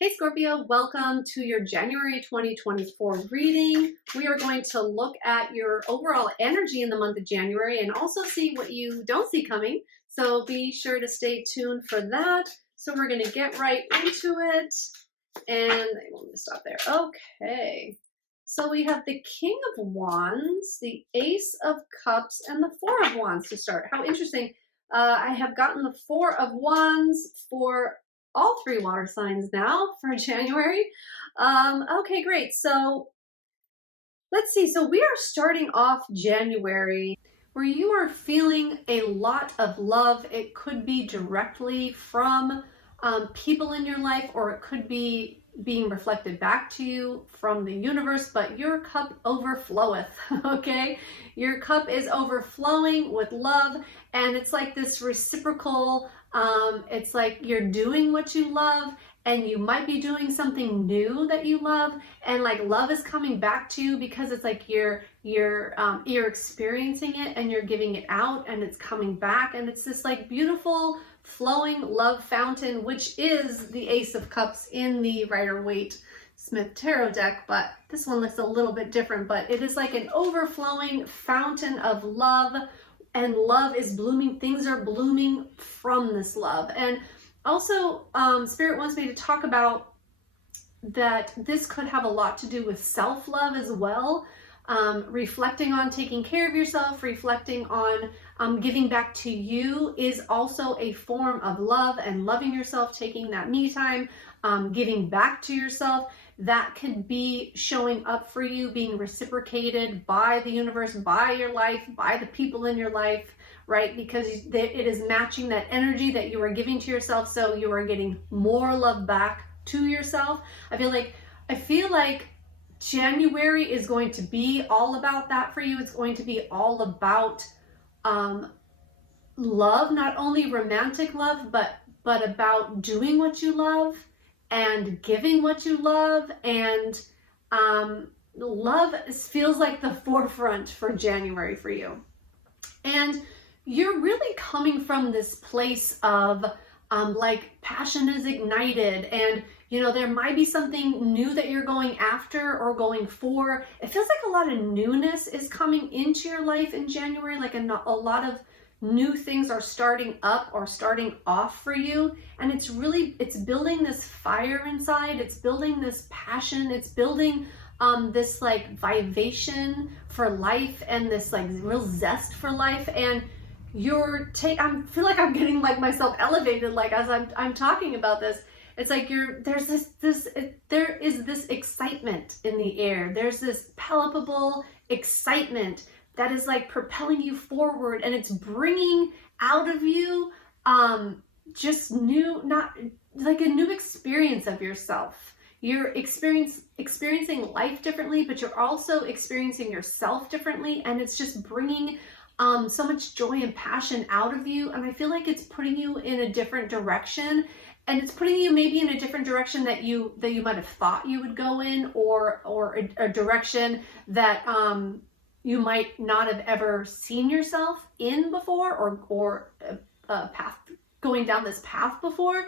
Hey Scorpio, welcome to your January 2024 reading. We are going to look at your overall energy in the month of January and also see what you don't see coming. So be sure to stay tuned for that. So we're going to get right into it. And I want to stop there. Okay. So we have the King of Wands, the Ace of Cups, and the Four of Wands to start. How interesting. I have gotten the Four of Wands for all three water signs now for January. Okay, great. So let's see. So we are starting off January where you are feeling a lot of love. It could be directly from people in your life, or it could be being reflected back to you from the universe, but your cup overfloweth, okay? Your cup is overflowing with love, and it's like this reciprocal, it's like you're doing what you love, and you might be doing something new that you love, and like love is coming back to you because it's like you're experiencing it and you're giving it out and it's coming back, and it's this like beautiful flowing love fountain, which is the Ace of Cups in the Rider-Waite Smith Tarot deck, but this one looks a little bit different. But it is like an overflowing fountain of love, and love is blooming. Things are blooming from this love. And also, Spirit wants me to talk about that this could have a lot to do with self-love as well. Reflecting on taking care of yourself, reflecting on giving back to you is also a form of love, and loving yourself, taking that me time, giving back to yourself. That could be showing up for you, being reciprocated by the universe, by your life, by the people in your life, right? Because it is matching that energy that you are giving to yourself, so you are getting more love back to yourself. I feel like January is going to be all about that for you. It's going to be all about love, not only romantic love, but about doing what you love and giving what you love. And love feels like the forefront for January for you. And you're really coming from this place of like passion is ignited, and you know, there might be something new that you're going after or going for. It feels like a lot of newness is coming into your life in January, like a lot of new things are starting up or starting off for you. And it's building this fire inside. It's building this passion. It's building this like vivation for life, and this like real zest for life. And I feel like I'm getting like myself elevated, like as I'm talking about this. It's like there is this excitement in the air. There's this palpable excitement that is like propelling you forward, and it's bringing out of you just not like a new experience of yourself. You're experiencing life differently, but you're also experiencing yourself differently, and it's just bringing so much joy and passion out of you. And I feel like it's putting you in a different direction. And it's putting you maybe in a different direction that you might have thought you would go in, or a direction that you might not have ever seen yourself in before, or a path going down this path before.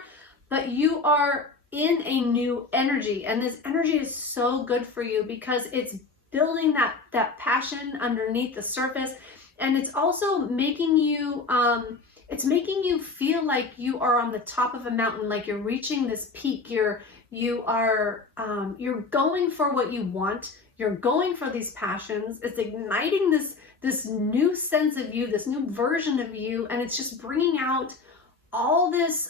But you are in a new energy, and this energy is so good for you because it's building that passion underneath the surface, and it's also making you it's making you feel like you are on the top of a mountain, like you're reaching this peak. You're going for what you want. You're going for these passions. It's igniting this new sense of you, this new version of you, and it's just bringing out all this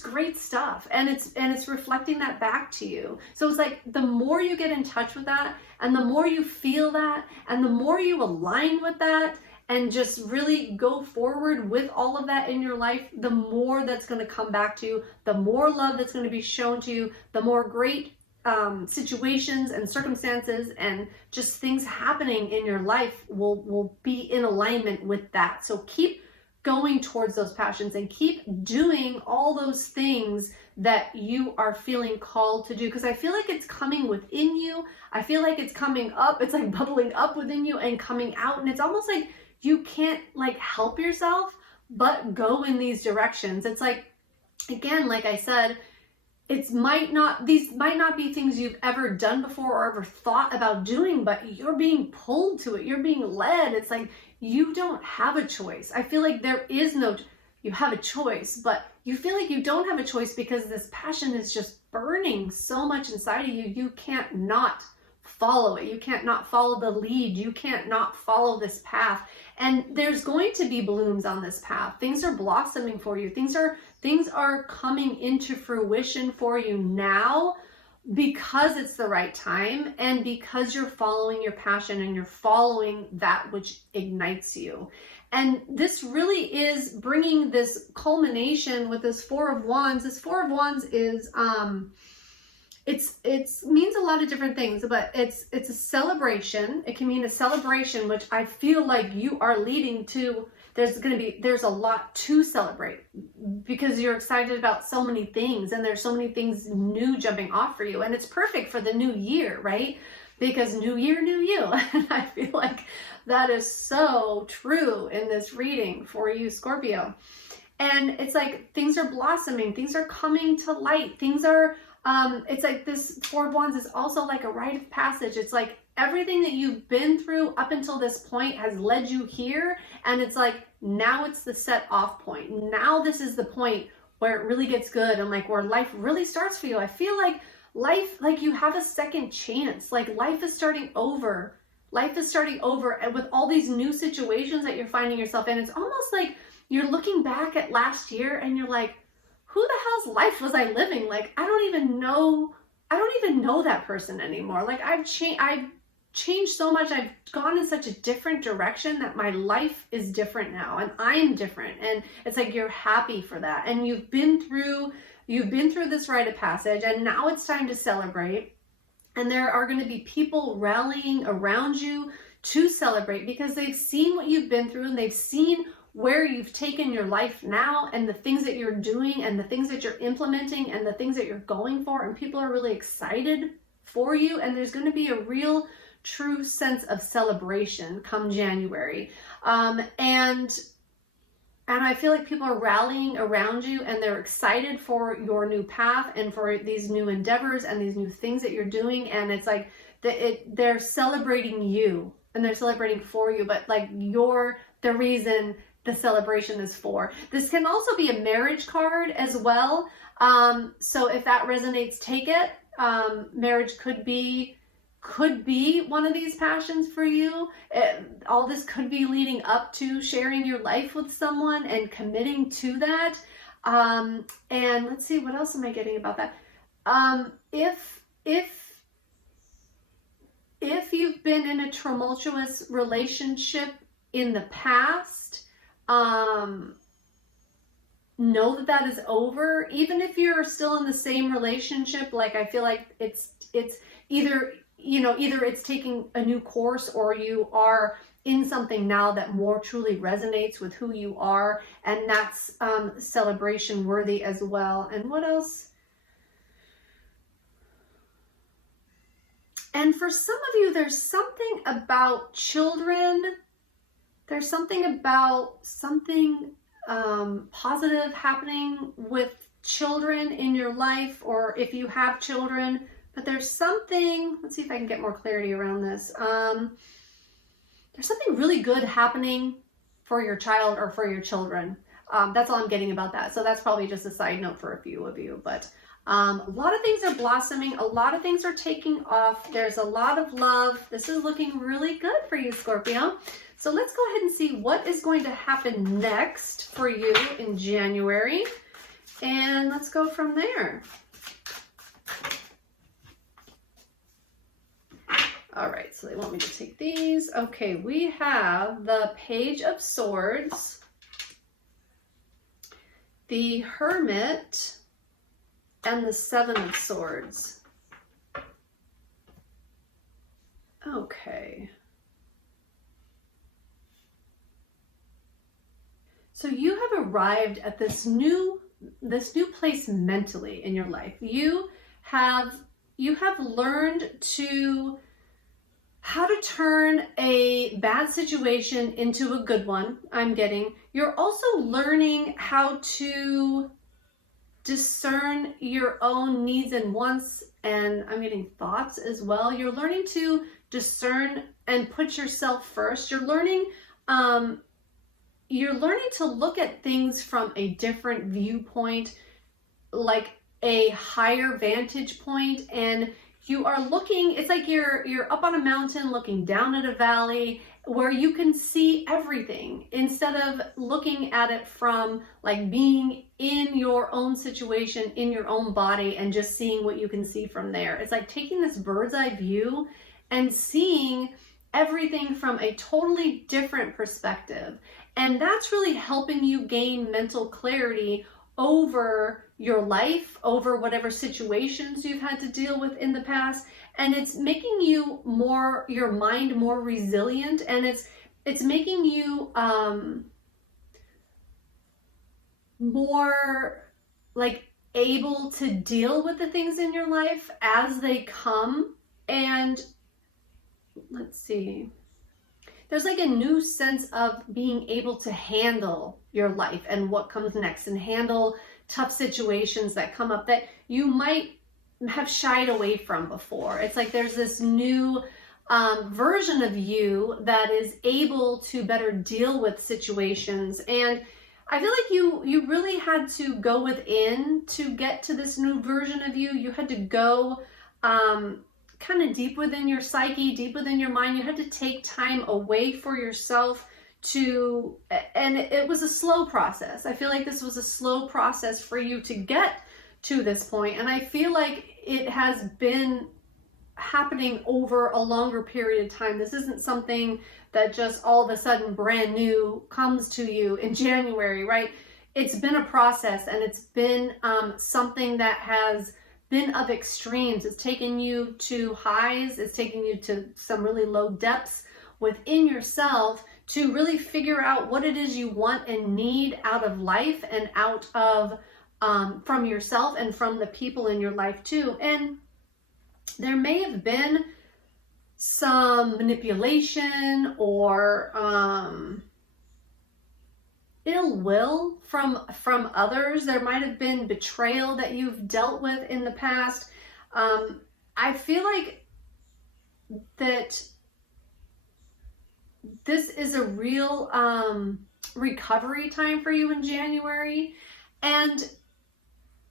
great stuff, and it's reflecting that back to you. So it's like the more you get in touch with that, and the more you feel that, and the more you align with that, and just really go forward with all of that in your life, the more that's going to come back to you, the more love that's going to be shown to you, the more great situations and circumstances and just things happening in your life will be in alignment with that. So keep going towards those passions and keep doing all those things that you are feeling called to do, because I feel like it's coming within you. I feel like it's coming up. It's like bubbling up within you and coming out, and it's almost like you can't like help yourself but go in these directions. It's like, again, like I said, these might not be things you've ever done before or ever thought about doing, but you're being pulled to it. You're being led. It's like you don't have a choice. I feel like you have a choice, but you feel like you don't have a choice because this passion is just burning so much inside of you. You can't not follow it. You can't not follow the lead. You can't not follow this path. And there's going to be blooms on this path. Things are blossoming for you. Things are coming into fruition for you now because it's the right time and because you're following your passion and you're following that which ignites you. And this really is bringing this culmination with this Four of Wands. This Four of Wands is it means a lot of different things, but it's a celebration. It can mean a celebration, which I feel like you are leading to. There's a lot to celebrate because you're excited about so many things, and there's so many things new jumping off for you, and it's perfect for the new year, right? Because new year, new you. And I feel like that is so true in this reading for you, Scorpio. And it's like things are blossoming, things are coming to light, things are it's like this Four of Wands is also like a rite of passage. It's like everything that you've been through up until this point has led you here. And it's like, now it's the set off point. Now this is the point where it really gets good and like where life really starts for you. I feel like life, like you have a second chance. Like life is starting over. Life is starting over, and with all these new situations that you're finding yourself in, it's almost like you're looking back at last year and you're like, who the hell's life was I living? Like, I don't even know that person anymore. Like I've changed so much. I've gone in such a different direction that my life is different now and I'm different. And it's like, you're happy for that. And you've been through this rite of passage, and now it's time to celebrate. And there are going to be people rallying around you to celebrate because they've seen what you've been through and they've seen where you've taken your life now and the things that you're doing and the things that you're implementing and the things that you're going for. And people are really excited for you. And there's going to be a real true sense of celebration come January. And I feel like people are rallying around you and they're excited for your new path and for these new endeavors and these new things that you're doing. And it's like they're celebrating you and they're celebrating for you, but like you're the reason the celebration is for. This can also be a marriage card as well. So if that resonates, take it. Marriage could be one of these passions for you. All this could be leading up to sharing your life with someone and committing to that. And let's see, what else am I getting about that? If you've been in a tumultuous relationship in the past, know that is over. Even if you're still in the same relationship, like I feel like it's either it's taking a new course or you are in something now that more truly resonates with who you are, and that's celebration worthy as well. And what else? And for some of you, there's something about children. There's something about something positive happening with children in your life, or if you have children. But there's something, let's see if I can get more clarity around this. There's something really good happening for your child or for your children. That's all I'm getting about that. So that's probably just a side note for a few of you. But a lot of things are blossoming. A lot of things are taking off. There's a lot of love. This is looking really good for you, Scorpio. So let's go ahead and see what is going to happen next for you in January. And let's go from there. All right, so they want me to take these. Okay, we have the Page of Swords, the Hermit, and the Seven of Swords. Okay. So you have arrived at this new place mentally in your life. You have learned how to turn a bad situation into a good one, I'm getting. You're also learning how to discern your own needs and wants, and I'm getting thoughts as well. You're learning to discern and put yourself first. You're learning to look at things from a different viewpoint, like a higher vantage point, and you are looking, it's like you're up on a mountain looking down at a valley where you can see everything, instead of looking at it from like being in your own situation, in your own body, and just seeing what you can see from there. It's like taking this bird's eye view and seeing everything from a totally different perspective. And that's really helping you gain mental clarity over your life, over whatever situations you've had to deal with in the past. And it's making you your mind more resilient, and it's making you more like able to deal with the things in your life as they come. And let's see, there's like a new sense of being able to handle your life and what comes next, and handle tough situations that come up that you might have shied away from before. It's like there's this new version of you that is able to better deal with situations. And I feel like you really had to go within to get to this new version of you. You had to go kind of deep within your psyche, deep within your mind. You had to take time away for yourself and it was a slow process. I feel like this was a slow process for you to get to this point. And I feel like it has been happening over a longer period of time. This isn't something that just all of a sudden brand new comes to you in January, right? It's been a process, and it's been something that has been of extremes. It's taken you to highs, it's taken you to some really low depths within yourself to really figure out what it is you want and need out of life, and out of from yourself and from the people in your life too. And there may have been some manipulation or ill will from others. There might have been betrayal that you've dealt with in the past. I feel like that this is a real recovery time for you in January.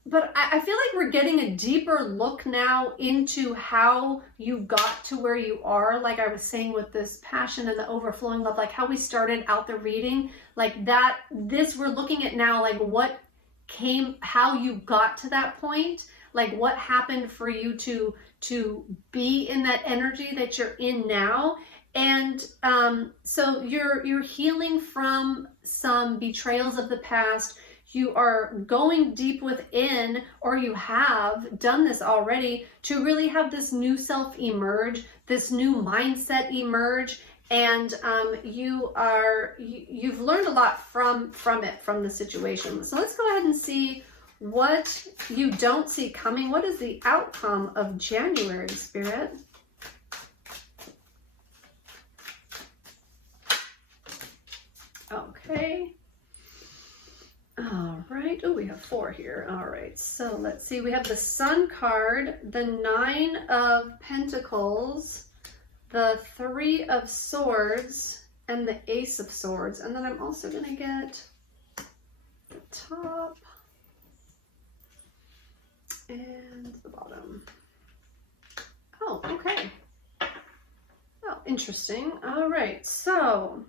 But I feel like we're getting a deeper look now into how you got to where you are. Like I was saying with this passion and the overflowing love, like how we started out the reading, like that, we're looking at now, like how you got to that point, like what happened for you to be in that energy that you're in now. And so you're healing from some betrayals of the past. You are going deep within, or you have done this already, to really have this new self emerge, this new mindset emerge. And you've learned a lot from the situation. So let's go ahead and see what you don't see coming. What is the outcome of January, Spirit? Okay. All right. Oh, we have 4 here. All right. So let's see. We have the Sun card, the 9 of Pentacles, the 3 of Swords, and the Ace of Swords. And then I'm also going to get the top and the bottom. Oh, okay. Oh, interesting. All right. So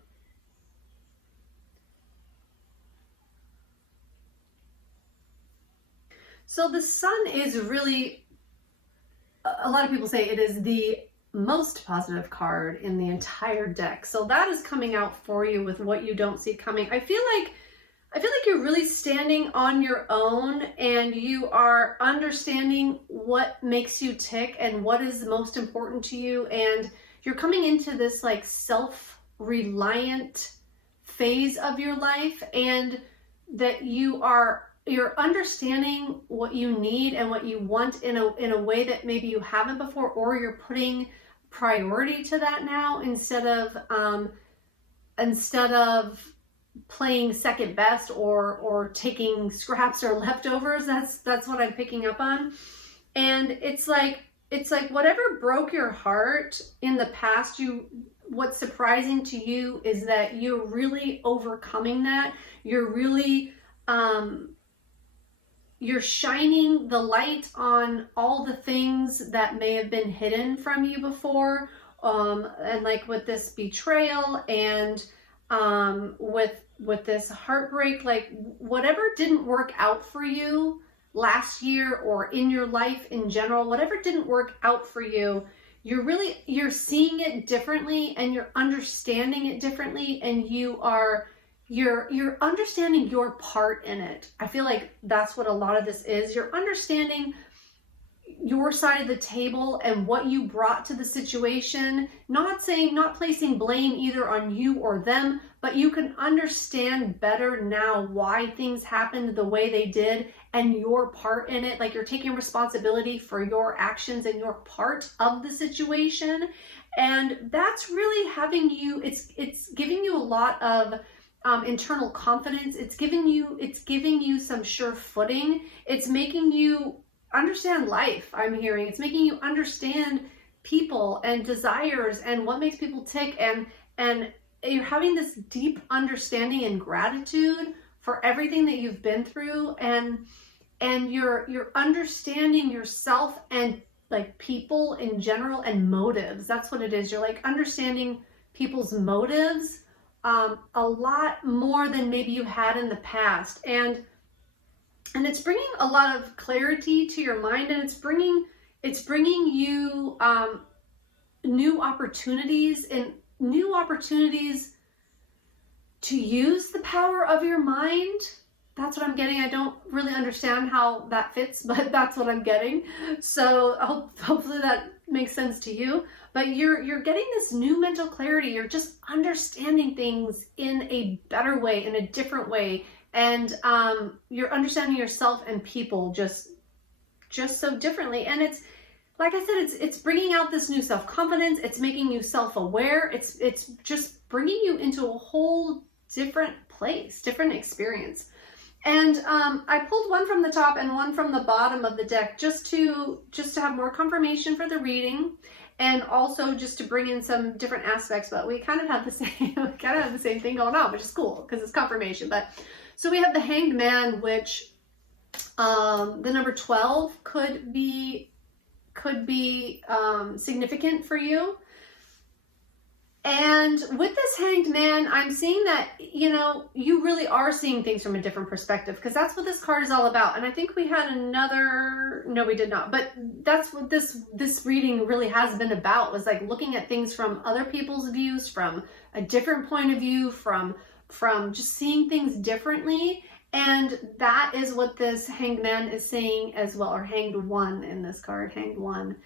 the Sun is really, a lot of people say it is the most positive card in the entire deck. So that is coming out for you with what you don't see coming. I feel like you're really standing on your own, and you are understanding what makes you tick and what is most important to you. And you're coming into this like self-reliant phase of your life, and that you're understanding what you need and what you want in a way that maybe you haven't before, or you're putting priority to that now instead of playing second best or taking scraps or leftovers. That's what I'm picking up on. And it's like whatever broke your heart in the past, what's surprising to you is that you're really overcoming that. You're really you're shining the light on all the things that may have been hidden from you before. And like with this betrayal and with this heartbreak, like whatever didn't work out for you last year or in your life in general, whatever didn't work out for you, you're seeing it differently and you're understanding it differently, and you're understanding your part in it. I feel like that's what a lot of this is. You're understanding your side of the table and what you brought to the situation, not placing blame either on you or them, but you can understand better now why things happened the way they did and your part in it. Like you're taking responsibility for your actions and your part of the situation. And that's really having you, it's giving you a lot of internal confidence. It's giving you some sure footing. It's making you understand life. I'm hearing it's making you understand people and desires and what makes people tick, and you're having this deep understanding and gratitude for everything that you've been through, and you're understanding yourself and like people in general and motives. That's what it is. You're like understanding people's motives a lot more than maybe you had in the past, and it's bringing a lot of clarity to your mind, and it's bringing you new opportunities to use the power of your mind. That's what I'm getting. I don't really understand how that fits, but that's what I'm getting. So hopefully that makes sense to you. But you're getting this new mental clarity. You're just understanding things in a better way, in a different way. And you're understanding yourself and people just so differently. And it's, like I said, it's bringing out this new self-confidence. It's making you self-aware. It's just bringing you into a whole different place, different experience. And I pulled one from the top and one from the bottom of the deck just to have more confirmation for the reading, and also just to bring in some different aspects. But we kind of have the same thing going on, which is cool because it's confirmation. But so we have the Hanged Man, which the number 12 could be significant for you. And with this Hanged Man, I'm seeing that, you really are seeing things from a different perspective, because that's what this card is all about. And I think we had no, we did not, but that's what this reading really has been about, was like looking at things from other people's views, from a different point of view, from just seeing things differently. And that is what this Hanged Man is saying as well, or Hanged One in this card, Hanged One.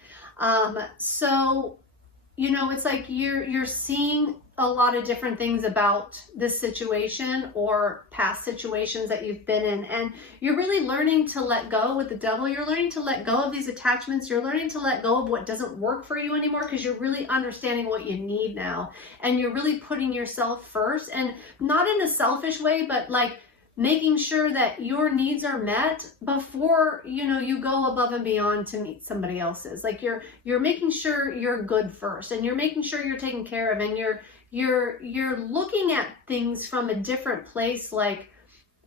So, it's like you're seeing a lot of different things about this situation or past situations that you've been in, and you're really learning to let go with the Devil. You're learning to let go of these attachments. You're learning to let go of what doesn't work for you anymore, because you're really understanding what you need now, and you're really putting yourself first, and not in a selfish way, but like making sure that your needs are met before you go above and beyond to meet somebody else's. Like you're making sure you're good first, and you're making sure you're taken care of, and you're looking at things from a different place, like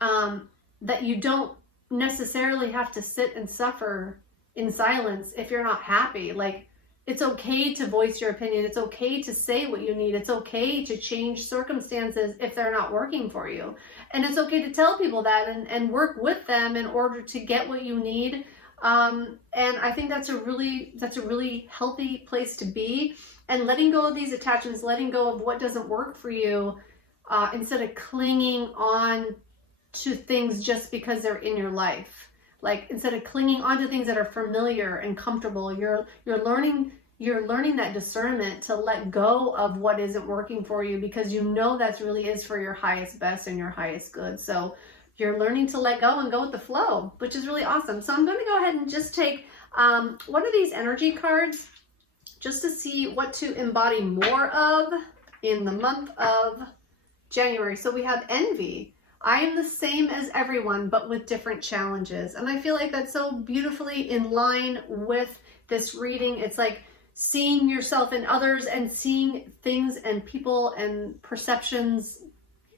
that you don't necessarily have to sit and suffer in silence if you're not happy. Like, it's okay to voice your opinion. It's okay to say what you need. It's okay to change circumstances if they're not working for you. And it's okay to tell people that and work with them in order to get what you need. And I think that's a really healthy place to be. And letting go of these attachments, letting go of what doesn't work for you, instead of clinging on to things just because they're in your life. Like, instead of clinging onto things that are familiar and comfortable, you're learning that discernment to let go of what isn't working for you, because that really is for your highest best and your highest good. So you're learning to let go and go with the flow, which is really awesome. So I'm going to go ahead and just take one of these energy cards just to see what to embody more of in the month of January. So we have envy. I am the same as everyone, but with different challenges. And I feel like that's so beautifully in line with this reading. It's like seeing yourself in others and seeing things and people and perceptions,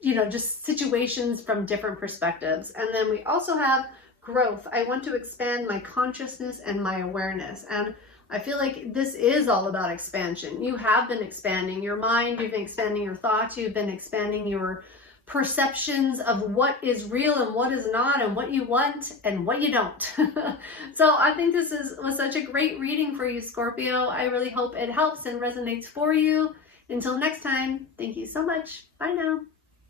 you know, just situations from different perspectives. And then we also have growth. I want to expand my consciousness and my awareness. And I feel like this is all about expansion. You have been expanding your mind, you've been expanding your thoughts, you've been expanding your perceptions of what is real and what is not, and what you want and what you don't. So I think this was such a great reading for you, Scorpio. I really hope it helps and resonates for you. Until next time, thank you so much. Bye now.